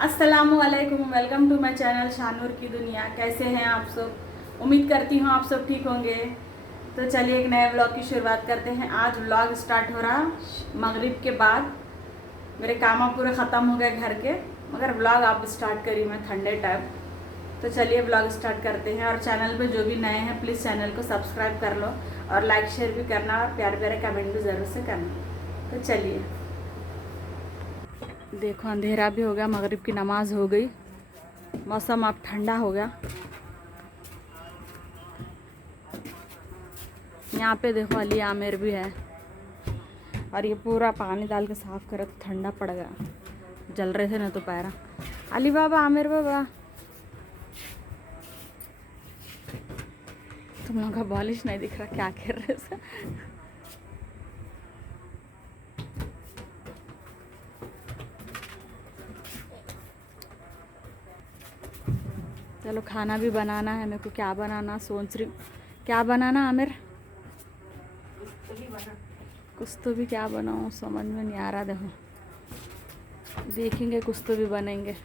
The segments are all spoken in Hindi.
अस्सलामुअलैकुम, welcome to my channel Shanur की दुनिया। कैसे हैं आप सब? उम्मीद करती हूँ आप सब ठीक होंगे। तो चलिए एक नए व्लॉग की शुरुआत करते हैं। आज व्लॉग स्टार्ट हो रहा मगरिब के बाद। मेरे काम पूरे ख़त्म हो गए घर के, मगर व्लॉग आप स्टार्ट करी मैं ठंडे टाइम। तो चलिए व्लॉग स्टार्ट करते हैं। और चैनल पे जो भी नए हैं प्लीज़ चैनल को सब्सक्राइब कर लो और लाइक शेयर भी करना और प्यारे प्यारे कमेंट भी ज़रूर से करना। तो चलिए, देखो अंधेरा भी हो गया, मगरिब की नमाज़ हो गई, मौसम अब ठंडा हो गया। यहाँ पे देखो अली आमिर भी है और ये पूरा पानी डाल के साफ करे तो ठंडा पड़ गया। जल रहे थे ना तो पैरा। अली बाबा, आमिर बाबा, तुम लोगों का बॉलिश नहीं दिख रहा, क्या कर रहे थे? चलो खाना भी बनाना है मेरे को। क्या बनाना सोच रही हूँ। क्या बनाना आमिर? कुछ तो भी क्या बनाऊँ समझ में नहीं आ रहा। देखो देखेंगे, कुछ तो भी बनेंगे।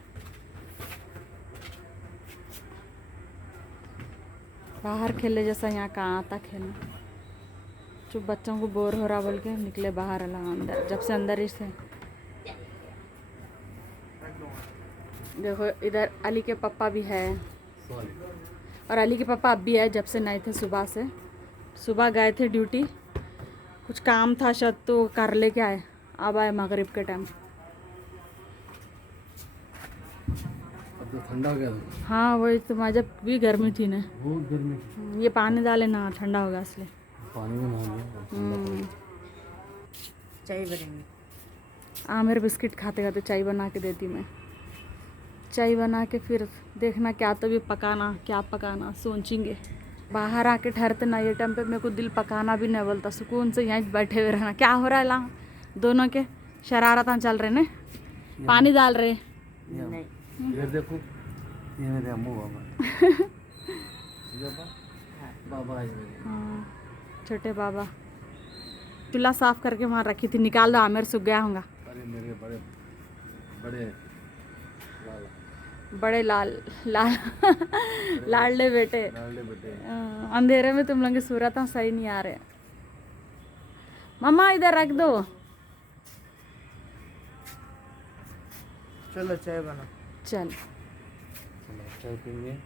बाहर खेले जैसा यहाँ कहाँ आता खेलना। जो बच्चों को बोर हो रहा बोल के निकले बाहर, अल्लाह अंदर, जब से अंदर ही से। देखो इधर अली के पापा भी है और अली के पापा अब भी है, जब से नहीं थे सुबह से। सुबह गए थे ड्यूटी, कुछ काम था शायद तो कर लेके आए, अब आए मगरिब के टाइम। अब तो ठंडा हो गया था। हाँ वही तो, जब भी गर्मी थी ना, बहुत गर्मी। ये पानी डाले ना ठंडा होगा इसलिए। पानी में नहा लिया। चाय बनेंगे। आमिर बिस्किट खाते खाते चाय बना के देती मैं। चाय बना के फिर देखना क्या तो भी पकाना, क्या पकाना सोचेंगे। बाहर आके ठहरते ना ये टाइम पे मेरे को दिल पकाना भी नहीं बोलता, सुकून से यहीं बैठे हुए रहना। क्या हो रहा है ला दोनों के शरारत चल रहे ने, पानी डाल रहे। नहीं, इधर देखो, ये मेरे अम्मू बाबा। बाबा है मेरे। हाँ छोटे बाबा। चूल्हा साफ करके वहाँ रखी थी, निकाल दो, आमिर सूख गया होगा। अरे मेरे बड़े बड़े लाल बड़े लाल लाल लाडले बेटे। लाडले बेटे। अंधेरे में तुम लोग की सूरत सही नहीं आ रहे। मम्मा इधर रख दो। चलो चाय बना। चल चाय पीएंगे।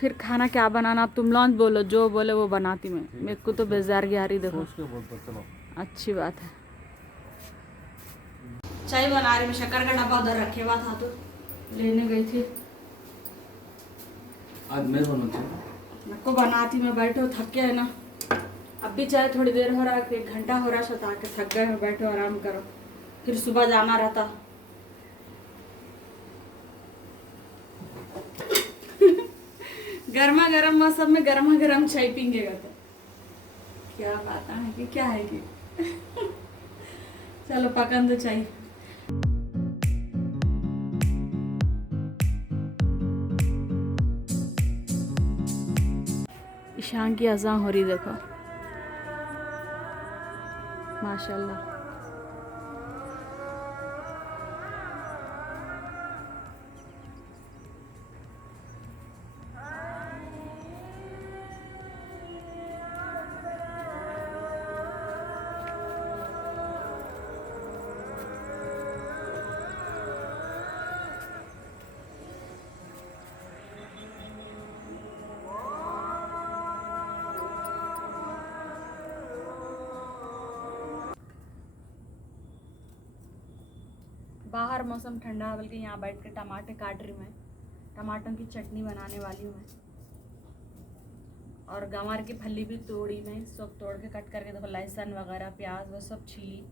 फिर खाना क्या बनाना अब तुम लोग बोलो, जो बोले वो बनाती मैं। मेरे को तो बेजारगी आ रही। देखो सोच के बोलते चलो। अच्छी बात है। चाय बना रही मैं, शक्कर का डब्बा उधर रखे हुआ था तो लेने गई थी। आज मैं बनाती हूँ। मेरे को बनाती मैं, बैठो थक गए ना। अब भी चाहे थोड़ी देर हो रहा है, 1 घंटा हो रहा है, आके थक गए हो, बैठो आराम करो, फिर सुबह जाना रहता। गर्मा गर्म मौसम में गर्मा गर्म चाय पीएंगे तो क्या बात है कि क्या है कि चलो पकन दो चाय। ईशान की अज़ान हो रही, देखो माशाल्लाह। बाहर मौसम ठंडा, बल्कि यहाँ बैठ के टमाटर काट रही मैं। टमाटरों की चटनी बनाने वाली हूँ मैं। और गंवार की फली भी तोड़ी मैं, सब तोड़ के कट करके देखो, लहसुन वगैरह प्याज वो सब छीली,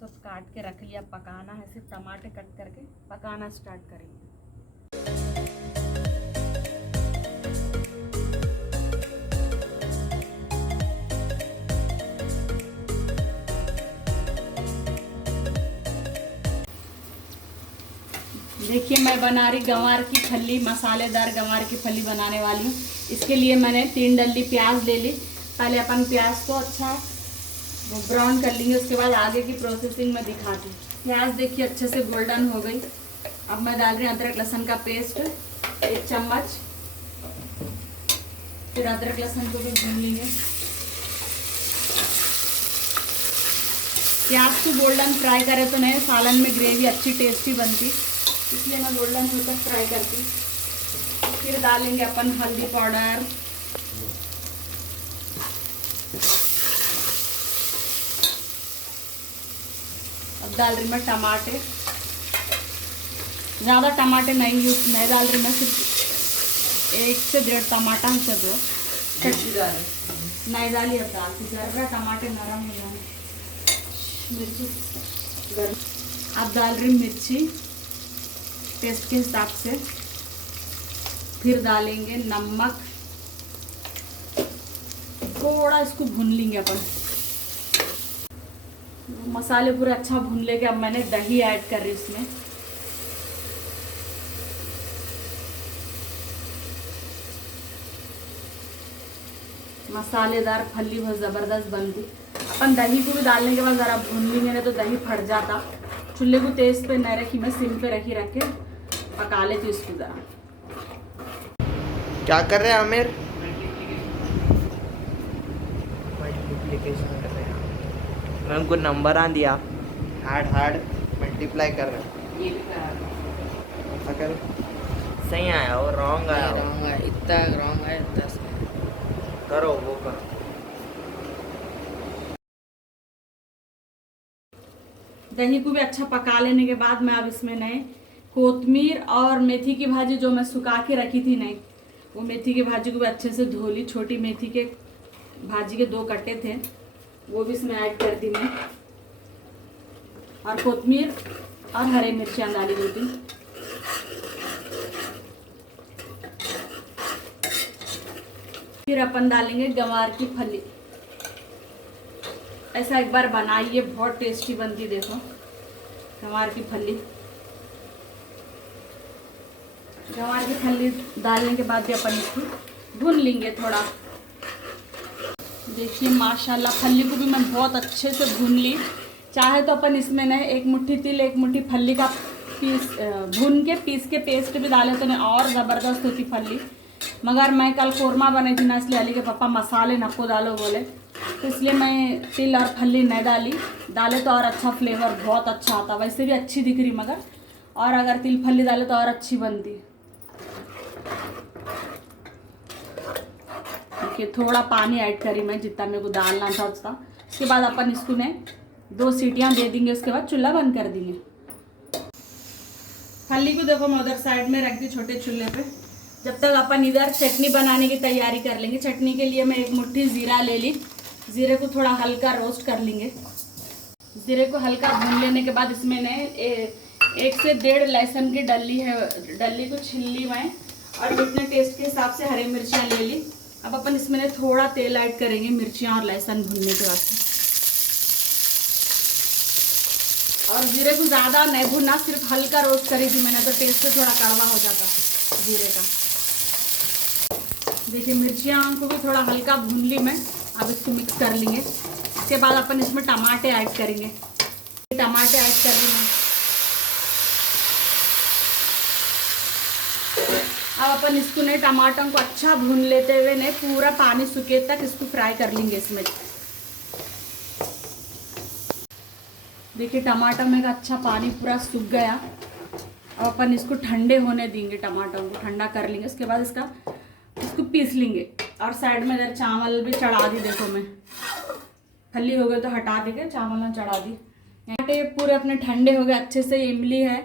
सब काट के रख लिया। पकाना है, सिर्फ टमाटर कट करके पकाना स्टार्ट करेंगे। देखिए मैं बना रही गंवार की फली, मसालेदार गंवार की फली बनाने वाली हूँ। इसके लिए मैंने 3 डल्ली प्याज ले ली। पहले अपन प्याज को अच्छा वो ब्राउन कर लेंगे, उसके बाद आगे की प्रोसेसिंग में दिखाती हूँ। प्याज देखिए अच्छे से गोल्डन हो गई। अब मैं डाल रही हूँ अदरक लहसुन का पेस्ट 1 चम्मच। फिर अदरक लहसुन को भी भून लेंगे। प्याज को गोल्डन फ्राई करें तो नहीं सालन में ग्रेवी अच्छी टेस्टी बनती, इसलिए मैं गोल्डन होकर तक फ्राई करती। फिर डालेंगे अपन हल्दी पाउडर, अब डाल रही मैं टमाटे। ज़्यादा टमाटे नहीं डाल रही मैं, सिर्फ 1 से 1.5 टमाटर से 2 नहीं डाली। अब डालती ज़रा टमाटे नरम हो जाए। मिर्ची अब डाल रही मिर्ची टेस्ट के हिसाब से। फिर डालेंगे नमक, थोड़ा इसको भून लेंगे अपन। मसाले पूरे अच्छा भून लेके अब मैंने दही ऐड कर रही इसमें। मसालेदार फली बहुत ज़बरदस्त बनती। अपन दही को भी डालने के बाद ज़रा भून लेंगे, नहीं तो दही फट जाता। चूल्हे को तेज़ पे नहीं रखी मैं, सिम पे रख के पका लेती इसको ज़रा। क्या कर रहे हैं आमिर? मल्टीप्लिकेशन कर रहे हैं। मैं उनको नंबर आ दिया, हार्ड मल्टीप्लाई कर रहे हैं। ये भी करा रहा ऐसा करो, सही आया और रॉन्ग आया हो। रॉन्ग है, इतना रॉन्ग है, इतना सही। करो वो करो। दही को भी अच्छा पका लेने के बाद मैं अब इसमें नए कोतमीर और मेथी की भाजी जो मैं सुखा के रखी थी नहीं, वो मेथी की भाजी को भी अच्छे से धो ली। छोटी मेथी के भाजी के 2 कट्टे थे, वो भी इसमें ऐड कर दी मैं। और कोतमीर और हरी मिर्चियाँ डाली 2-3। फिर अपन डालेंगे गंवार की फली। ऐसा एक बार बनाइए, बहुत टेस्टी बनती। देखो गंवार की फली, गंवार की फली डालने के बाद भी अपन इसको भून लेंगे थोड़ा। देखिए माशाल्लाह फली को भी मैं बहुत अच्छे से भून ली। चाहे तो अपन इसमें न 1 मुट्ठी तिल 1 मुट्ठी फली का पीस भून के पीस के पेस्ट भी डाले तो न और ज़बरदस्त होती फली। मगर मैं कल कोरमा बनाई थी ना, इसलिए अली के पापा मसाले नको डालो बोले, तो इसलिए मैं तिल और फली नहीं डाली। डाले तो और अच्छा फ्लेवर बहुत अच्छा आता। वैसे भी अच्छी दिख रही मगर, और अगर तिल फली डाले तो और अच्छी बनती। देखिए थोड़ा पानी ऐड करी मैं, जितना मेरे को डालना था उतना। उसके बाद अपन इसको ने 2 सीटियाँ दे देंगे, उसके बाद चूल्हा बंद कर देंगे। फली को देखो मैं उधर साइड में रख दी छोटे चूल्हे पे। जब तक अपन इधर चटनी बनाने की तैयारी कर लेंगे। चटनी के लिए मैं 1 मुट्ठी ज़ीरा ले ली। ज़ीरे को थोड़ा हल्का रोस्ट कर लेंगे। ज़ीरे को हल्का भून लेने के बाद इसमें ने 1 से 1.5 लहसुन की डली है, डली को छील ली मैं, और जितने टेस्ट के हिसाब से हरी मिर्चियाँ ले ली। अब अपन इसमें ने थोड़ा तेल ऐड करेंगे मिर्चियाँ और लहसुन भूनने के वास्ते। और ज़ीरे को ज़्यादा नहीं भूनना, सिर्फ हल्का रोस्ट करी थी मैंने, तो टेस्ट थोड़ा कड़वा हो जाता ज़ीरे का। देखिए मिर्चियाँ को भी थोड़ा हल्का भून ली मैं। अब इसको मिक्स कर लेंगे। इसके बाद अपन इसमें टमाटे ऐड करेंगे। टमाटे ऐड कर लेंगे। अब अपन इसको ने टमाटर को अच्छा भून लेते हुए ने पूरा पानी सूखे तक इसको फ्राई कर लेंगे इसमें। देखिए टमाटर में का अच्छा पानी पूरा सूख गया। अब अपन इसको ठंडे होने देंगे, टमाटर को ठंडा कर लेंगे। उसके बाद इसको पीस लेंगे। और साइड में इधर चावल भी चढ़ा दी। देखो मैं फली हो गए तो हटा देंगे, चावल में चढ़ा दी। यहाँ पूरे अपने ठंडे हो गए अच्छे से। इमली है,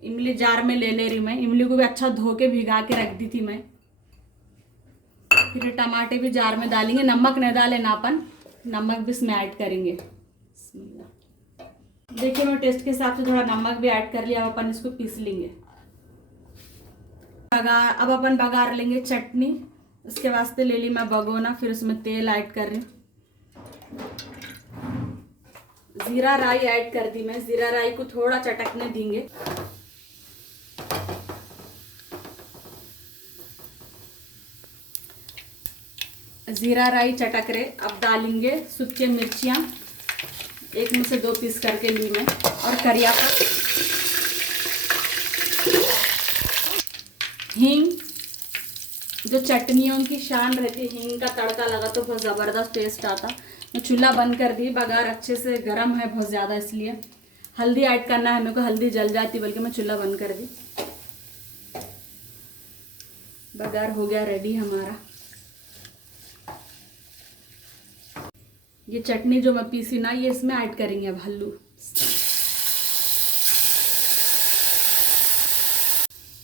इमली जार में ले रही मैं। इमली को भी अच्छा धो के भिगा के रख दी थी मैं। फिर टमाटे भी जार में डालेंगे। नमक नहीं डाले ना अपन, नमक भी इसमें ऐड करेंगे। देखिए मैं टेस्ट के हिसाब से थोड़ा नमक भी ऐड कर लिया। अब अपन इसको पीस लेंगे। अब अपन बघार लेंगे चटनी। उसके वास्ते ले ली मैं भगोना। फिर उसमें तेल ऐड कर रही हूँ। जीरा राई ऐड कर दी मैं। जीरा राई को थोड़ा चटकने देंगे। जीरा राई चटक रहे। अब डालेंगे सूखे मिर्चियाँ, 1 में से 2 पीस करके ली मैं, और करिया का हींग, जो चटनियों की शान रहती है, हींग का तड़का लगा तो बहुत ज़बरदस्त टेस्ट आता। मैं चूल्हा बंद कर दी, बघार अच्छे से गर्म है बहुत ज़्यादा, इसलिए हल्दी ऐड करना है मेरे को, हल्दी जल जाती बल्कि मैं चूल्हा बंद कर दी। बघार हो गया रेडी हमारा। ये चटनी जो मैं पीसी ना, ये इसमें ऐड करेंगे अब हल्लू।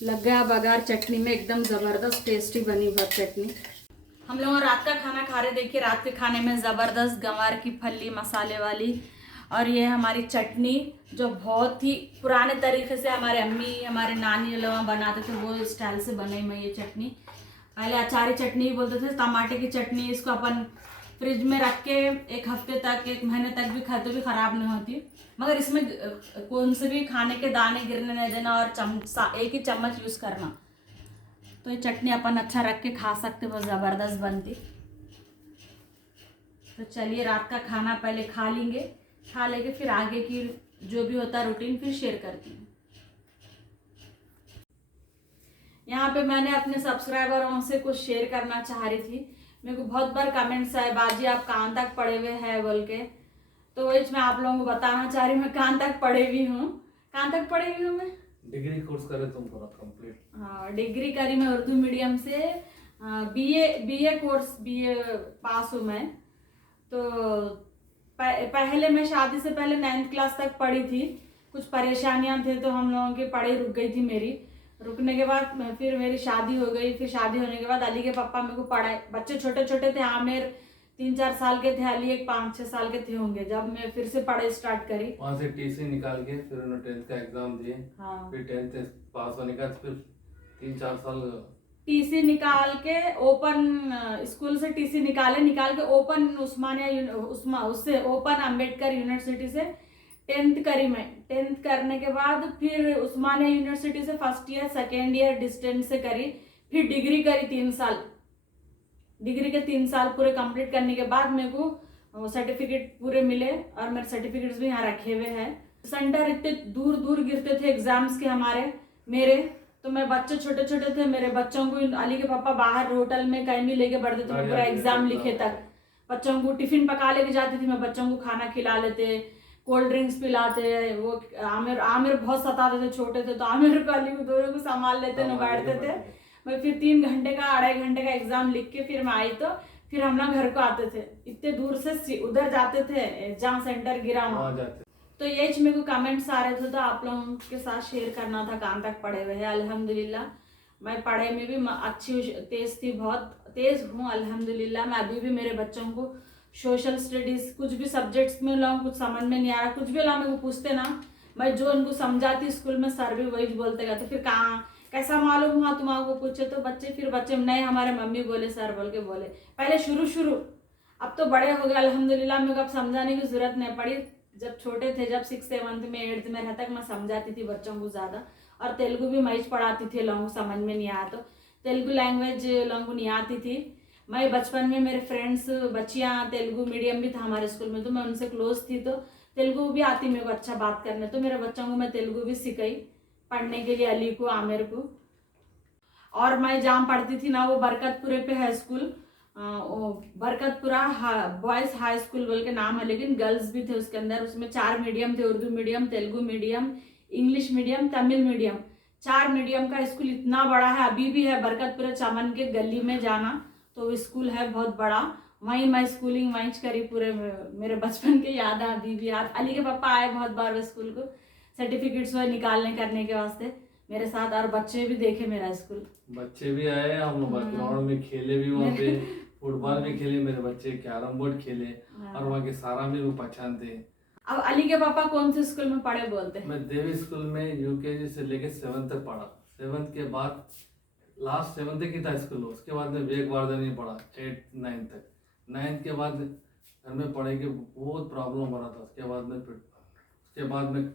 लग गया बघार चटनी में, एकदम ज़बरदस्त टेस्टी बनी बहुत चटनी। हम लोग रात का खाना खा रहे, देखिए रात के खाने में ज़बरदस्त गंवार की फली मसाले वाली, और ये हमारी चटनी जो बहुत ही पुराने तरीके से हमारे अम्मी हमारे नानी लोग बनाते थे, वो स्टाइल से बने में ये चटनी। पहले अचारी चटनी भी बोलते थे, टमाटर की चटनी। इसको अपन फ्रिज में रख के 1 हफ्ते तक 1 महीने तक भी खाते भी ख़राब नहीं होती, मगर इसमें कौन से भी खाने के दाने गिरने नहीं देना और एक ही चम्मच यूज़ करना। तो ये चटनी अपन अच्छा रख के खा सकते, बहुत ज़बरदस्त बनती। तो चलिए रात का खाना पहले खा लेंगे, खा लेके फिर आगे की जो भी होता है रूटीन फिर शेयर करती हूँ। यहाँ पे मैंने अपने सब्सक्राइबरों से कुछ शेयर करना चाह रही थी। मेरे को बहुत बार कमेंट्स आए, बाजी आप कहाँ तक पढ़े हुए हैं बोल के, तो वही मैं आप लोगों को बताना चाह रही हूँ मैं कहाँ तक पढ़ी हुई हूँ। कहाँ तक पढ़ी हुई हूँ मैं? डिग्री कोर्स करे तुम पूरा कंप्लीट? हाँ, डिग्री करी मैं उर्दू मीडियम से। बीए कोर्स बीए पास हूँ मैं। तो पहले मैं शादी से पहले 9th क्लास तक पढ़ी थी। कुछ परेशानियां थे तो हम लोगों की पढ़ाई रुक गई थी मेरी। रुकने के बाद फिर मेरी शादी हो गई। फिर शादी होने के बाद अली के पापा मेरे को पढ़ाए, बच्चे छोटे छोटे थे, आमिर 3-4 साल के थे, अली एक 5-6 साल के थे होंगे, जब मैं फिर से पढ़ाई स्टार्ट करी। वहाँ से टीसी निकाल के फिर उन्होंने 10th का एग्जाम दिए। हाँ, फिर 10th पास होने का फिर 3-4 साल टीसी निकाल के ओपन स्कूल से टीसी निकाल के ओपन उस्मानिया उससे ओपन अंबेडकर यूनिवर्सिटी से 10th करी मैं। 10th करने के बाद फिर उस्मानिया यूनिवर्सिटी से first year second year distance से करी। फिर डिग्री करी 3 साल। डिग्री के 3 साल पूरे कंप्लीट करने के बाद मेरे को सर्टिफिकेट पूरे मिले और मेरे सर्टिफिकेट्स भी यहाँ रखे हुए हैं। सेंटर इतने दूर दूर गिरते थे एग्जाम्स के हमारे मेरे, तो मैं बच्चे छोटे छोटे थे, मेरे बच्चों को अली के पापा बाहर होटल में कहीं भी लेके बढ़ते थे पूरा एग्जाम लिखे तक। बच्चों को टिफिन पका लेके जाती थी मैं, बच्चों को खाना खिला लेते, कोल्ड ड्रिंक्स पिलाते। वो आमिर बहुत सताते थे, छोटे थे तो आमिर को अली को दोनों को संभाल लेते न बैठते थे। मैं फिर 3 घंटे का 2.5 घंटे का एग्जाम लिख के फिर मैं आई, तो फिर हम लोग घर को आते थे। इतने दूर से उधर जाते थे जहाँ सेंटर गिरा वहाँ। तो यही मेरे को कमेंट्स आ रहे थे, तो आप लोगों के साथ शेयर करना था कहाँ तक पढ़े हुए हैं। अल्हम्दुलिल्लाह मैं पढ़ाई में भी अच्छी तेज थी, बहुत तेज हूँ अल्हम्दुलिल्लाह। मैं अभी भी मेरे बच्चों को सोशल स्टडीज कुछ भी सब्जेक्ट्स में लाऊं, कुछ समझ में नहीं आ रहा, कुछ भी लाऊं, मेरे को पूछते ना, मैं जो उनको समझाती स्कूल में सर भी वही बोलते गए। तो फिर कहाँ कैसा मालूम हुआ तुम्हारा पूछे तो बच्चे नहीं हमारे मम्मी बोले सर बोल के बोले। पहले शुरू अब तो बड़े हो गए अल्हम्दुलिल्लाह, मेरे को अब समझाने की जरूरत नहीं पड़ी। जब छोटे थे, जब 6th 7th में 8th में रहता तक मैं समझाती थी बच्चों को ज़्यादा। और तेलुगु भी मैं पढ़ाती थी, लोगों को समझ में नहीं आया तो तेलुगु लैंग्वेज लोगों को नहीं आती थी। मैं बचपन में मेरे फ्रेंड्स बच्चियाँ तेलुगु मीडियम भी था हमारे स्कूल में, तो मैं उनसे क्लोज थी, तो तेलुगु भी आती मेरे को अच्छा बात करने। तो मेरे बच्चों को मैं तेलुगु भी सिखाई पढ़ने के लिए, अली को आमिर को। और मैं जहाँ पढ़ती थी ना वो बरकतपुरे पे है school, Barkatpura boys high school बोल के नाम है, लेकिन गर्ल्स भी थे उसके अंदर। उसमें 4 मीडियम थे, Urdu medium, Telugu medium, English medium, Tamil medium. 4 medium का स्कूल इतना बड़ा है, अभी भी है बरकतपुरा चमन के गली में जाना तो वो स्कूल है बहुत बड़ा। वहीं मैं स्कूलिंग वहीं करी, पूरे मेरे बचपन के याद है अभी भी याद। अली के पापा आए बहुत बार वो स्कूल को सर्टिफिकेट्स वो निकालने करने के वास्ते मेरे साथ, और बच्चे भी देखे मेरा स्कूल। बच्चे भी आए, हम ग्राउंड में खेले भी, वहाँ पे फुटबॉल भी खेले मेरे बच्चे, कैरम बोर्ड खेले, और वहाँ के सारा भी वो पहचानते। अब अली के पापा कौन से स्कूल में पढ़े बोलते हैं? मैं देवी स्कूल में यूकेजी से लेके 7th तक पढ़ा। 7th के बाद लास्ट 7th तक ही था स्कूल, उसके बाद में वेग वार्धन नहीं पढ़ा 8th 9th तक। 9th के बाद घर में पढ़े के बहुत प्रॉब्लम हो रहा था। उसके बाद में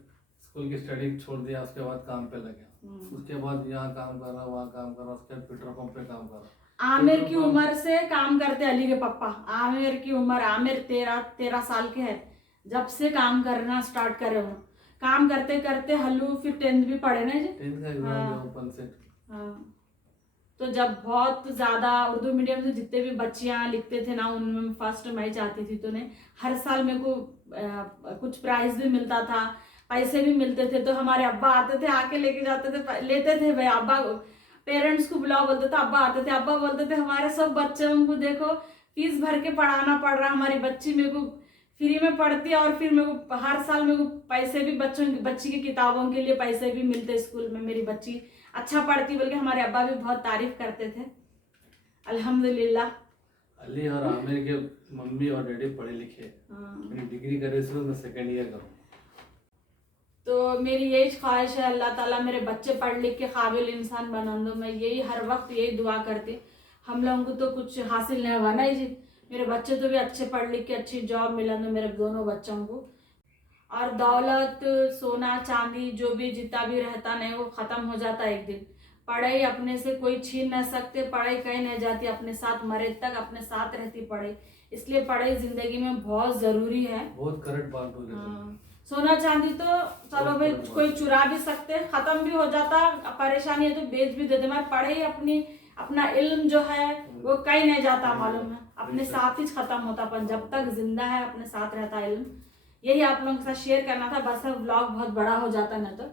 स्कूल की स्टडी छोड़ दिया, उसके बाद काम पे लग गया। उसके बाद यहाँ काम कर रहा, वहाँ काम कर रहा, उसके बाद पेट्रोल पंप पे काम कर रहा। आमिर की उम्र से काम करते अली के पापा। आमिर की उम्र, आमिर 13 साल के है जब से काम करना स्टार्ट करे हूँ। काम करते करते हल्लू फिर 10th भी पढ़े ना जी। 10th का एग्जाम दिया ओपन से। हाँ, तो जब बहुत ज़्यादा उर्दू मीडियम से जितने भी बच्चियाँ लिखते थे ना, उनमें फर्स्ट मैं चाहती थी। तो ने हर साल मेरे को कुछ प्राइज भी मिलता था, पैसे भी मिलते थे। तो हमारे अब्बा आते थे, आके लेके जाते थे, लेते थे भाई। अब्बा पेरेंट्स को बुलाओ बोलते थे, अब्बा आते थे। अब्बा बोलते थे हमारे सब बच्चों को देखो फीस भर के पढ़ाना पड़ रहा, हमारी बच्ची मेरे को फ्री में पढ़ती है, और फिर मेरे को हर साल मेरे को पैसे भी बच्ची की किताबों के लिए पैसे भी मिलते स्कूल में। मेरी बच्ची अच्छा पढ़ती बोल के हमारे अब्बा भी बहुत तारीफ करते थे। अल्हम्दुलिल्लाह। अली और आमिर के मम्मी और डैडी पढ़े लिखे, मेरी डिग्री करे से मैं सेकंड ईयर करूँ। तो मेरी यही ख्वाहिश है, अल्लाह ताला मेरे बच्चे पढ़ लिख के काबिल इंसान बना दो। मैं यही हर वक्त यही दुआ करती। हम लोगों को तो कुछ हासिल नहीं हुआ ना जी, मेरे बच्चे तो भी अच्छे पढ़ लिख के अच्छी जॉब मिला दो मेरे दोनों बच्चों को। और दौलत, सोना चांदी जो भी जितना भी रहता नहीं, वो ख़त्म हो जाता एक दिन। पढ़ाई अपने से कोई छीन नहीं सकते, पढ़ाई कहीं नहीं जाती, अपने साथ मरे तक अपने साथ रहती पढ़ाई। इसलिए पढ़ाई जिंदगी में बहुत ज़रूरी है। बहुत करेक्ट बात बोले। सोना चांदी तो चलो भाई कोई चुरा भी सकते, खत्म भी हो जाता, परेशानी है तो बेच भी देते, मगर पढ़ाई अपना इल्म जो है वो कहीं नहीं जाता, मालूम है, अपने साथ ही खत्म होता। अपन जब तक जिंदा है अपने साथ रहता है इल्म। यही आप लोगों के साथ शेयर करना था, बस अब व्लॉग बहुत बड़ा हो जाता ना। तो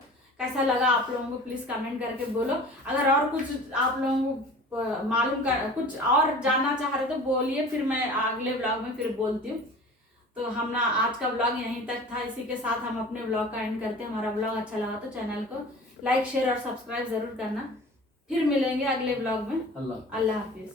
कैसा लगा आप लोगों को प्लीज कमेंट करके बोलो। अगर और कुछ आप लोगों को मालूम कर, कुछ और जानना चाह रहे तो बोलिए, फिर मैं अगले व्लॉग में फिर बोलती हूँ। तो हम ना आज का व्लॉग यहीं तक था। इसी के साथ हम अपने व्लॉग का एंड करते हैं। हमारा व्लॉग अच्छा लगा तो चैनल को लाइक शेयर और सब्सक्राइब जरूर करना। फिर मिलेंगे अगले व्लॉग में। अल्लाह अल्लाह हाफिज।